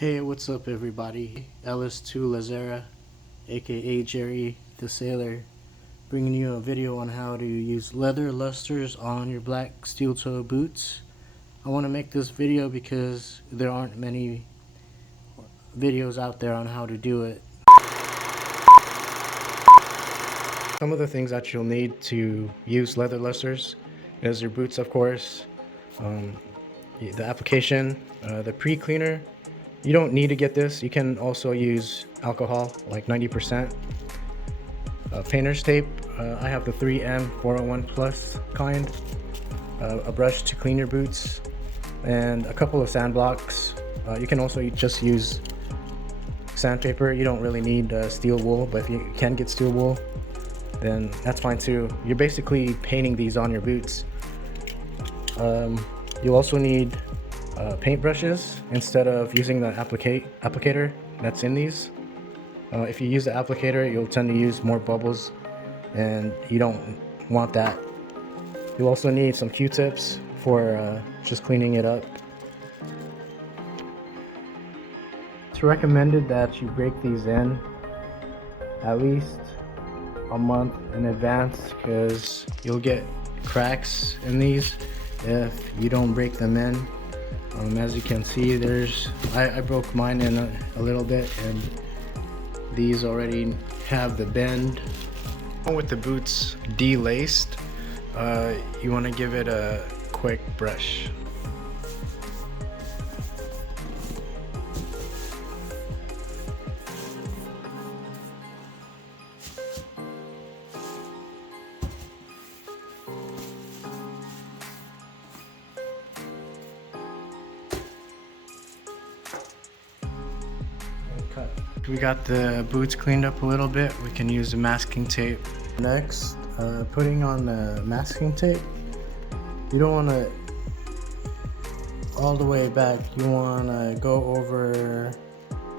Hey, what's up everybody? Ellis2 Lazera, aka Jerry the Sailor, bringing you a video on how to use leather lusters on your black steel toe boots. I want to make this video because there aren't many videos out there on how to do it. Some of the things that you'll need to use leather lusters is your boots, of course, the application, the pre-cleaner. You don't need to get this. You can also use alcohol, like 90%. Painter's tape. I have the 3M 401 Plus kind. A brush to clean your boots, and a couple of sand blocks. You can also just use sandpaper. You don't really need steel wool, but if you can get steel wool, then that's fine too. You're basically painting these on your boots. You'll also need paint brushes instead of using the applicator that's in these. If you use the applicator, you'll tend to use more bubbles, and you don't want that. You'll also need some Q-tips for just cleaning it up. It's recommended that you break these in at least a month in advance, because you'll get cracks in these if you don't break them in. As you can see, I broke mine in a little bit, and these already have the bend. With the boots delaced, you want to give it a quick brush. We got the boots cleaned up a little bit. We can use the masking tape. Next, putting on the masking tape. You don't want to all the way back. You want to go over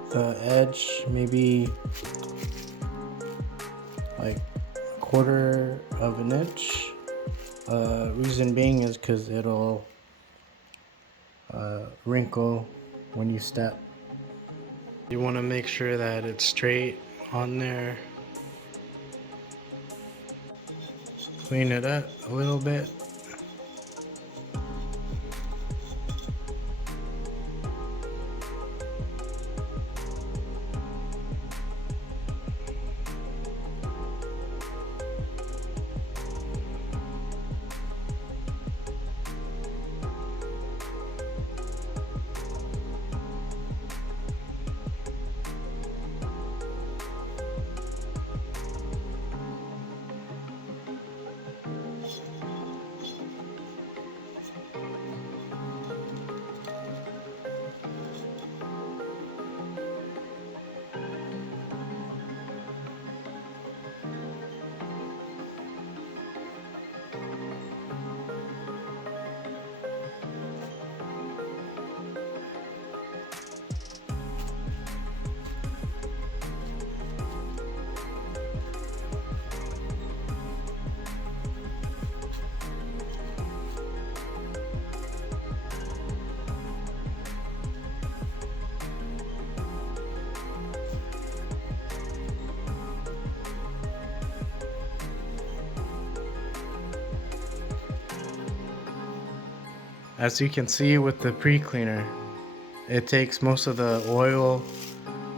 the edge, maybe like a quarter of an inch. Reason being is because it'll wrinkle when you step. You want to make sure that it's straight on there. Clean it up a little bit. As you can see with the pre-cleaner, it takes most of the oil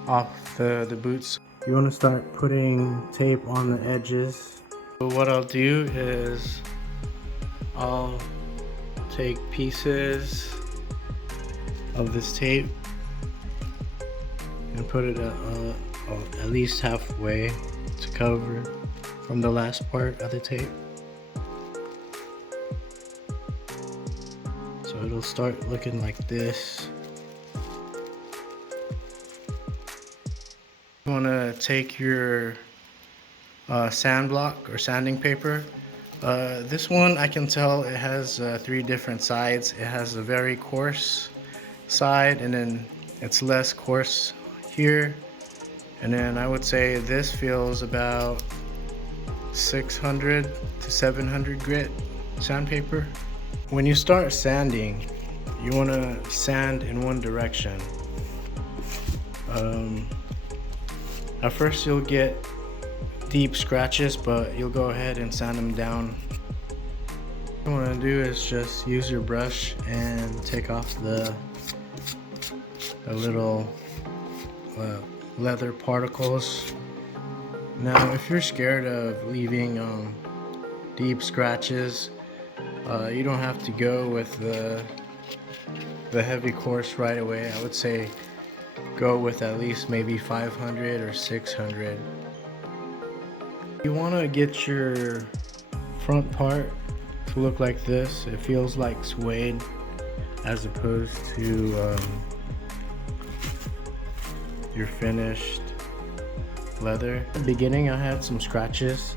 off the boots. You want to start putting tape on the edges. So what I'll do is I'll take pieces of this tape and put it at least halfway to cover from the last part of the tape. So it'll start looking like this. You want to take your sand block or sanding paper. This one, I can tell it has 3 different sides. It has a very coarse side, and then it's less coarse here. And then I would say this feels about 600 to 700 grit sandpaper. When you start sanding, you want to sand in one direction. At first you'll get deep scratches, but you'll go ahead and sand them down. What you want to do is just use your brush and take off the little leather particles. Now if you're scared of leaving deep scratches, you don't have to go with the heavy course right away. I would say go with at least maybe 500 or 600. You want to get your front part to look like this. It feels like suede as opposed to your finished leather. At the beginning I had some scratches,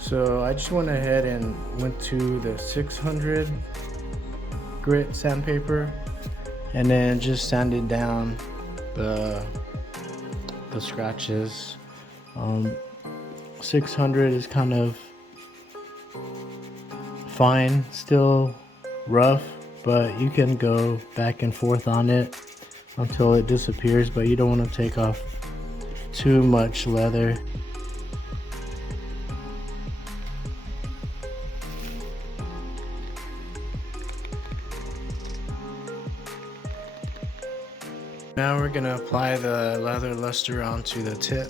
so I just went ahead and went to the 600 grit sandpaper and then just sanded down the scratches. 600 is kind of fine, still rough, but you can go back and forth on it until it disappears, but you don't want to take off too much leather. Now we're going to apply the leather luster onto the tip.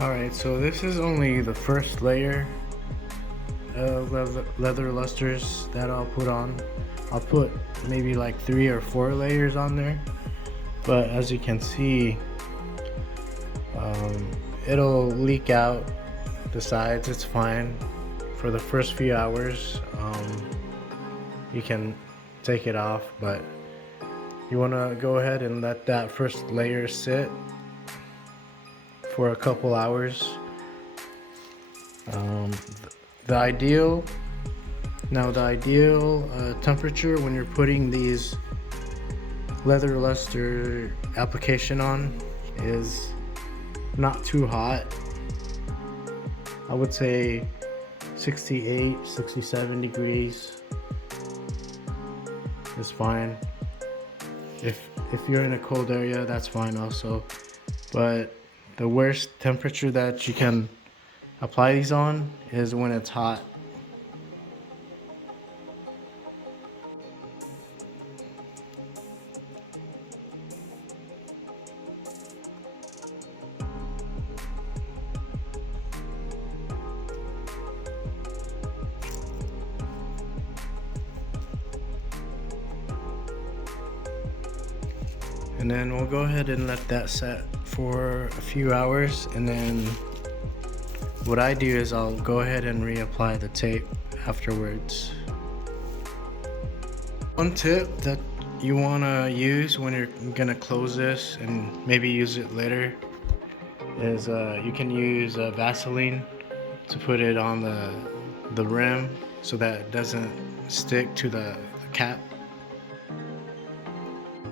Alright, so this is only the first layer of leather lusters that I'll put on. I'll put maybe like 3 or 4 layers on there, but as you can see, it'll leak out the sides. It's fine for the first few hours. You can take it off, but you want to go ahead and let that first layer sit for a couple hours. The ideal temperature when you're putting these leather luster application on is not too hot. I would say 68, 67 degrees is fine. If you're in a cold area, that's fine also, but the worst temperature that you can apply these on is when it's hot. And then we'll go ahead and let that set for a few hours, and then what I do is I'll go ahead and reapply the tape afterwards. One tip that you want to use when you're gonna close this and maybe use it later is you can use Vaseline to put it on the rim so that it doesn't stick to the cap.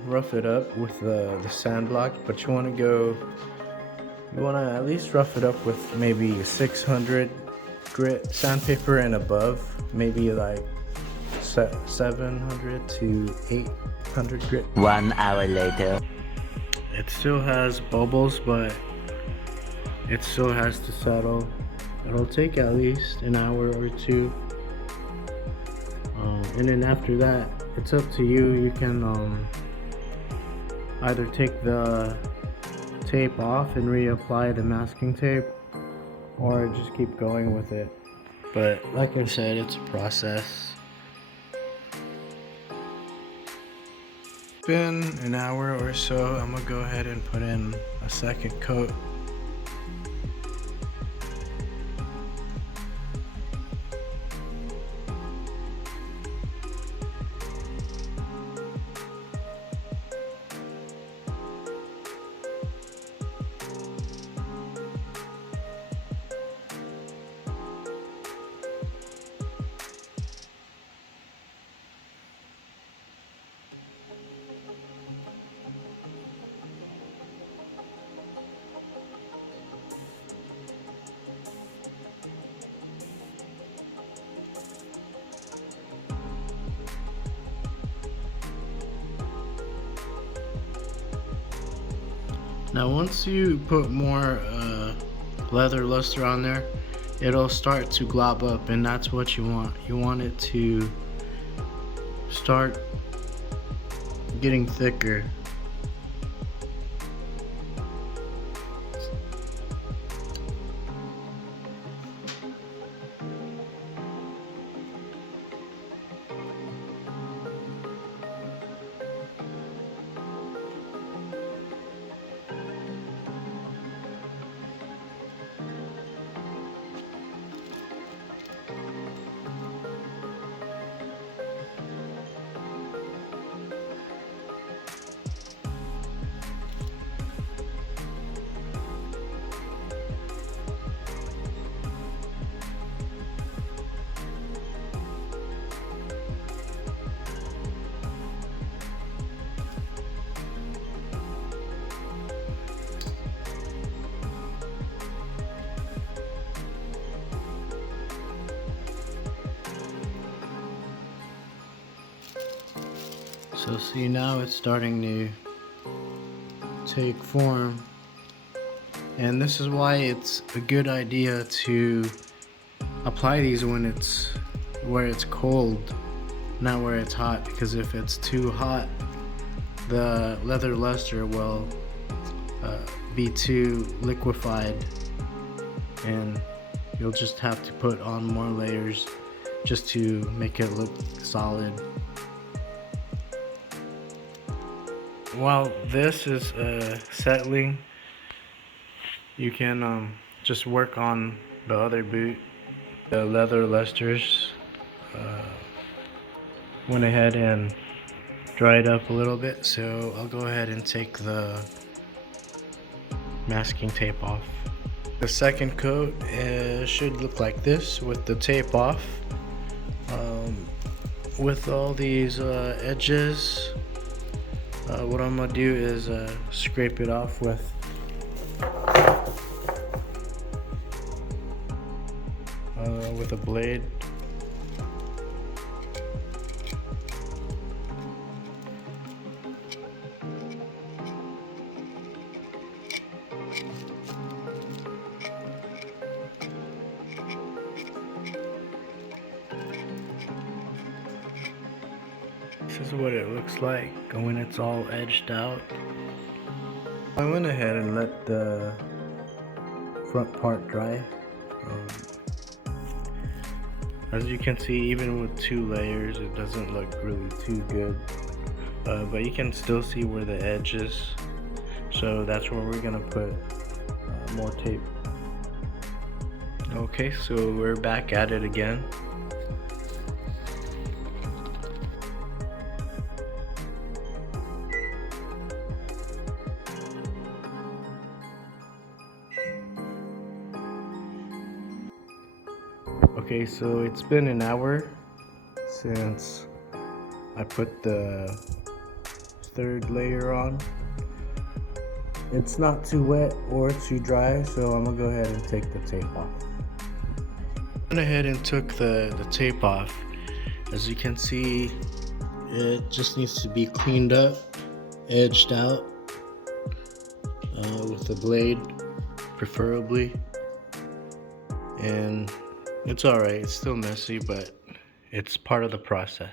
Rough it up with the sand block, but you want to at least rough it up with maybe 600 grit sandpaper and above, maybe like 700 to 800 grit. 1 hour later. It still has bubbles, but it still has to settle. It'll take at least an hour or two. And then after that, it's up to you. You can either take the tape off and reapply the masking tape, or just keep going with it. But like I said, it's a process. Been an hour or so. I'm gonna go ahead and put in a second coat. Now once you put more leather luster on there, it'll start to glob up, and that's what you want. You want it to start getting thicker. So see, now it's starting to take form, and this is why it's a good idea to apply these when it's where it's cold, not where it's hot, because if it's too hot, the leather luster will be too liquefied, and you'll just have to put on more layers just to make it look solid. While this is settling, you can just work on the other boot. The leather lusters went ahead and dried up a little bit, so I'll go ahead and take the masking tape off. The second coat should look like this with the tape off. With all these edges, what I'm gonna do is scrape it off with a blade. This is what it looks like when it's all edged out. I went ahead and let the front part dry. As you can see, even with 2 layers, it doesn't look really too good. But you can still see where the edge is. So that's where we're gonna put more tape. Okay, so we're back at it again. Okay, so it's been an hour since I put the 3rd layer on. It's not too wet or too dry, so I'm gonna go ahead and take the tape off. I went ahead and took the tape off. As you can see, it just needs to be cleaned up, edged out. with the blade, preferably. And it's alright, it's still messy, but it's part of the process.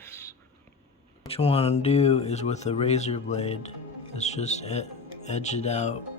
What you want to do is with a razor blade, is just edge it out.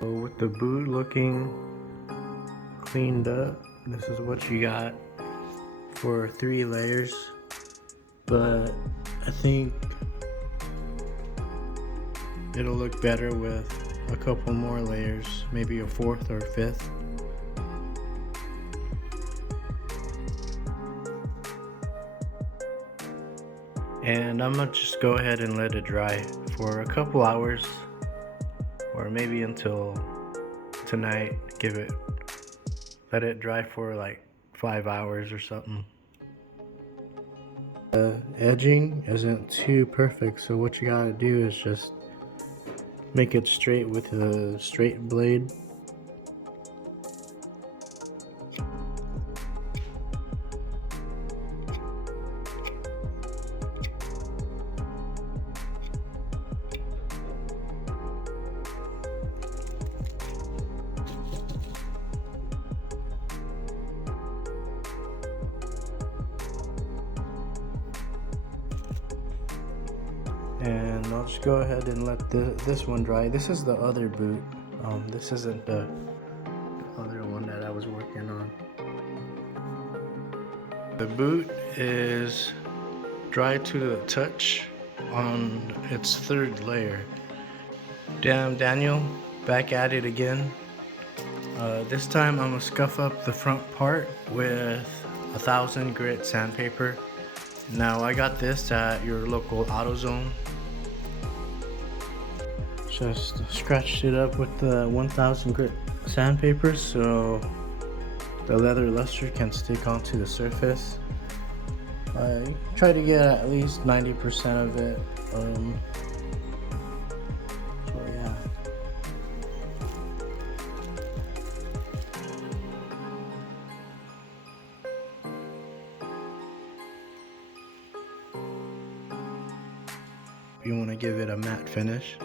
So with the boot looking cleaned up, this is what you got for 3 layers. But I think it'll look better with a couple more layers, maybe a 4th or 5th. And I'm gonna just go ahead and let it dry for a couple hours, or maybe until tonight. Let it dry for like 5 hours or something. The edging isn't too perfect, so what you gotta do is just make it straight with a straight blade. And I'll just go ahead and let this one dry. This is the other boot. This isn't the other one that I was working on. The boot is dry to the touch on its 3rd layer. Damn, Daniel, back at it again. This time I'm gonna scuff up the front part with 1000 grit sandpaper. Now I got this at your local AutoZone. Just scratched it up with the 1000 grit sandpaper so the leather luster can stick onto the surface. I try to get at least 90% of it. So yeah. You want to give it a matte finish.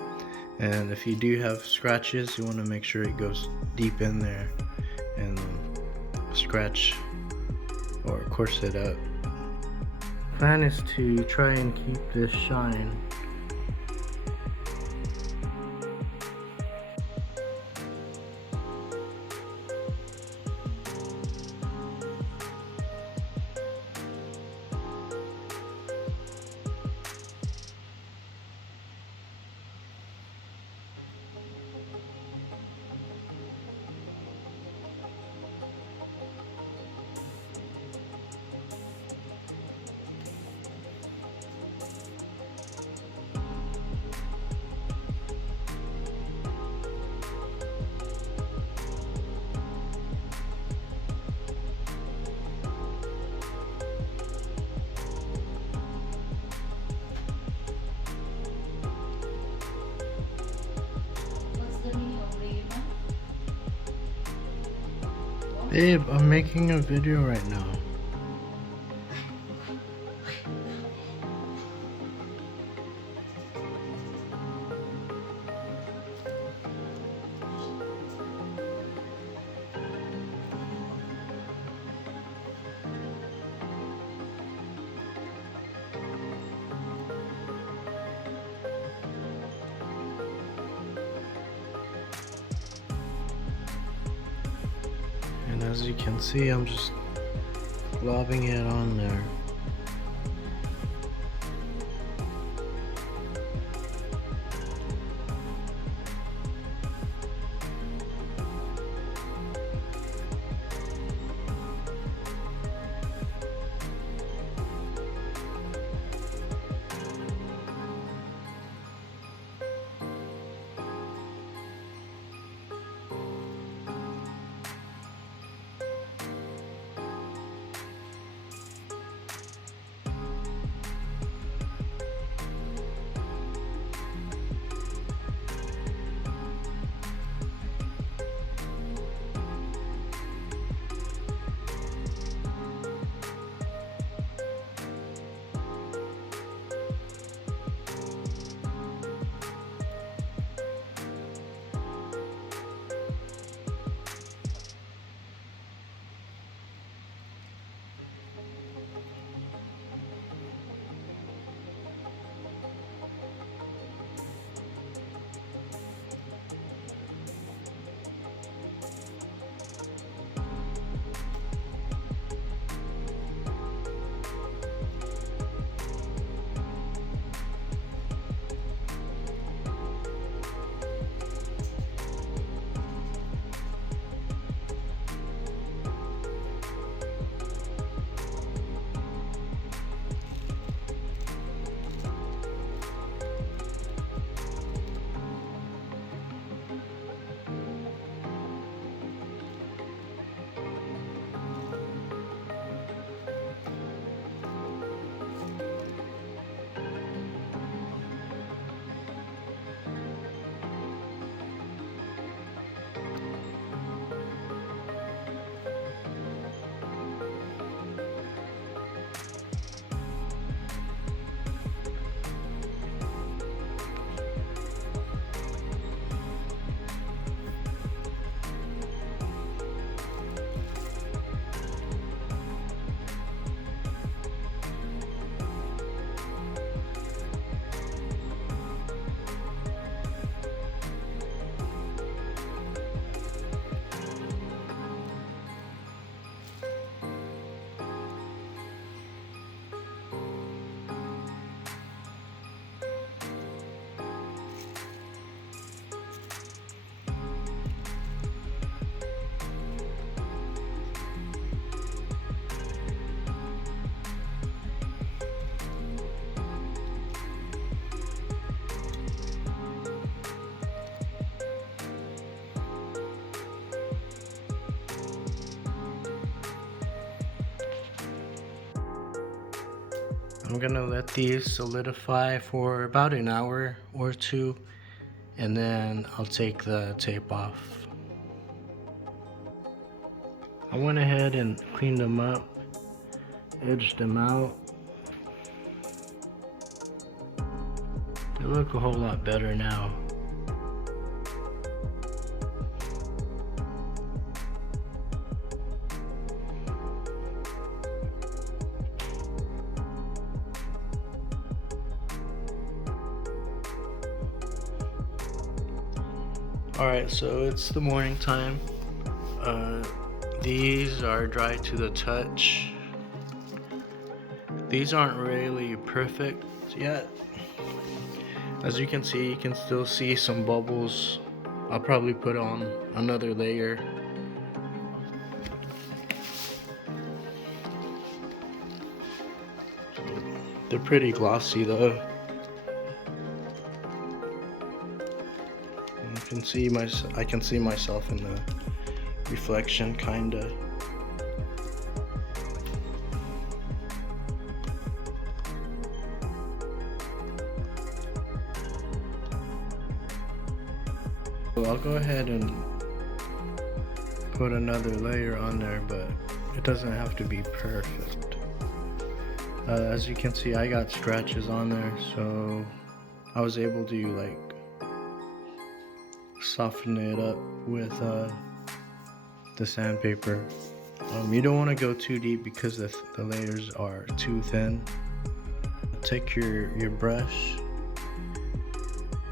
And if you do have scratches, you want to make sure it goes deep in there and scratch or course it up. Plan is to try and keep this shine. Babe, I'm making a video right now. And as you can see, I'm just lobbing it on there. I'm gonna let these solidify for about an hour or two, and then I'll take the tape off. I went ahead and cleaned them up, edged them out. They look a whole lot better now. Alright, so it's the morning time. These are dry to the touch. These aren't really perfect yet. As you can see, you can still see some bubbles. I'll probably put on another layer. They're pretty glossy though. I can see myself in the reflection, kinda. So I'll go ahead and put another layer on there, but it doesn't have to be perfect. As you can see, I got scratches on there, so I was able to like soften it up with the sandpaper. You don't want to go too deep because the layers are too thin. Take your brush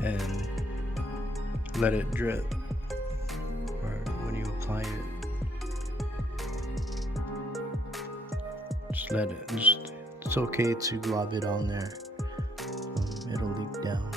and let it drip, or when you apply it, just let it, it's okay to glob it on there. It'll leak down.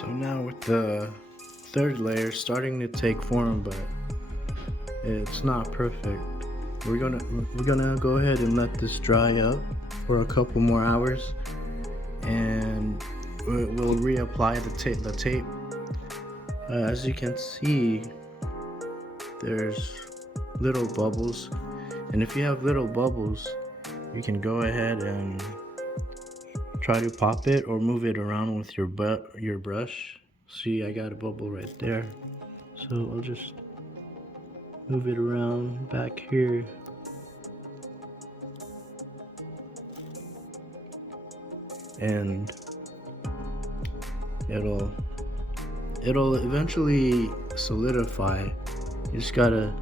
So now with the third layer starting to take form, but it's not perfect, we're gonna go ahead and let this dry up for a couple more hours, and we'll reapply the tape. As you can see, there's little bubbles, and if you have little bubbles, you can go ahead and try to pop it or move it around with your brush. See, I got a bubble right there, so I'll just move it around back here. And it'll eventually solidify. You just gotta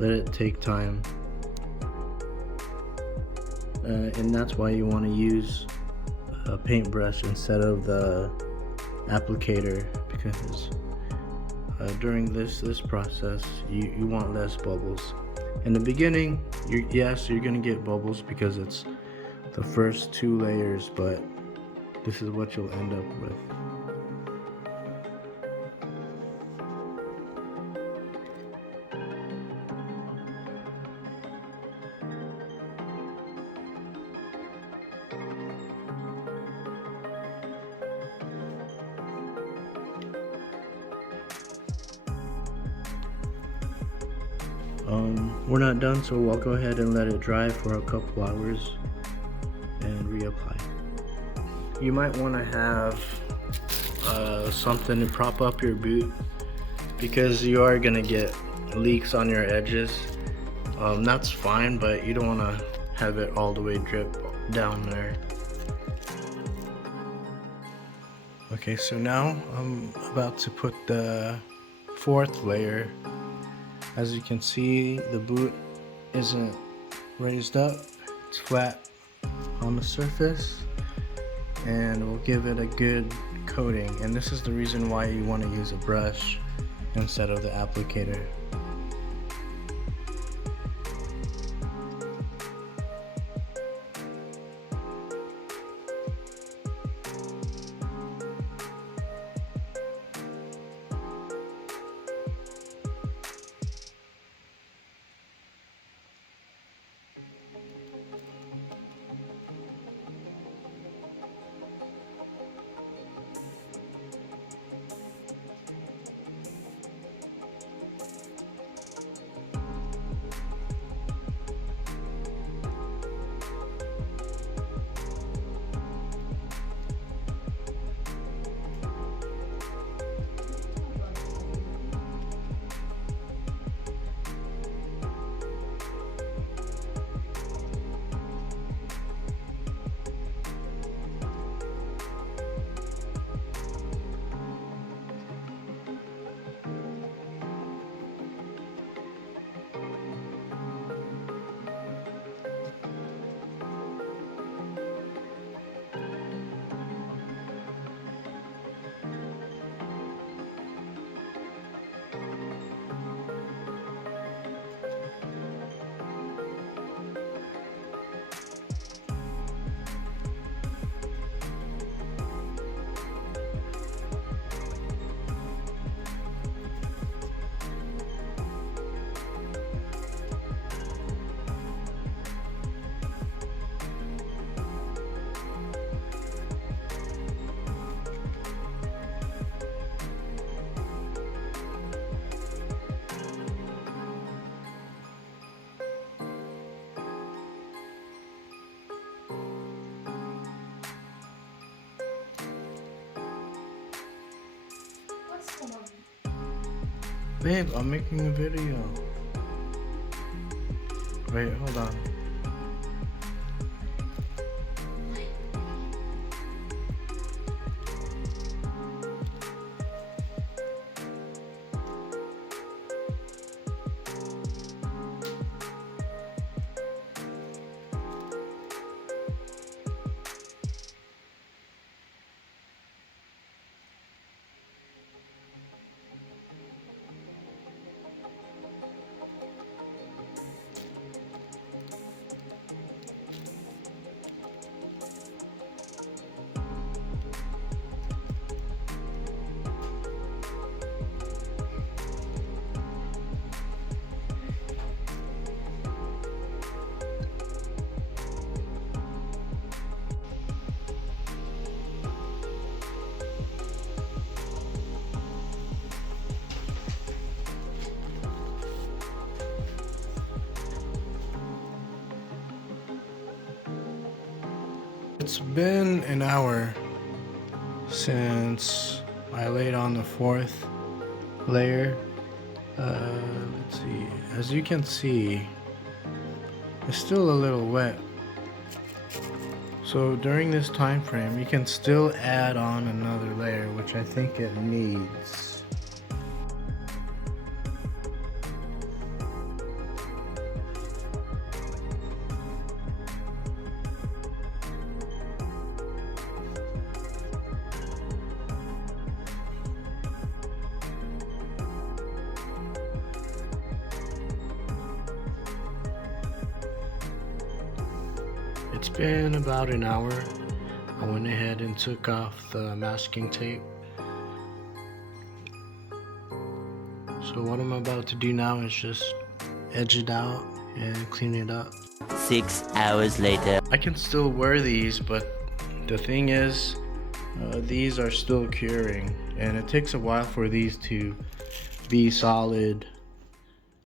let it take time, and that's why you want to use a paintbrush instead of the applicator, because during this process you want less bubbles. In the beginning, you're gonna get bubbles because it's the first 2 layers, but this is what you'll end up with. We're not done, so we'll go ahead and let it dry for a couple hours and reapply. You might want to have something to prop up your boot, because you are gonna get leaks on your edges. That's fine, but you don't want to have it all the way drip down there. Okay, so now I'm about to put the 4th layer. As you can see, the boot isn't raised up, it's flat on the surface, and we'll give it a good coating. And this is the reason why you want to use a brush instead of the applicator. Babe, I'm making a video. Wait, hold on. It's been an hour since I laid on the fourth layer. Let's see. As you can see, it's still a little wet. So during this time frame, you can still add on another layer, which I think it needs. It's been about an hour. I went ahead and took off the masking tape. So what I'm about to do now is just edge it out and clean it up. 6 hours later. I can still wear these, but the thing is, these are still curing, and it takes a while for these to be solid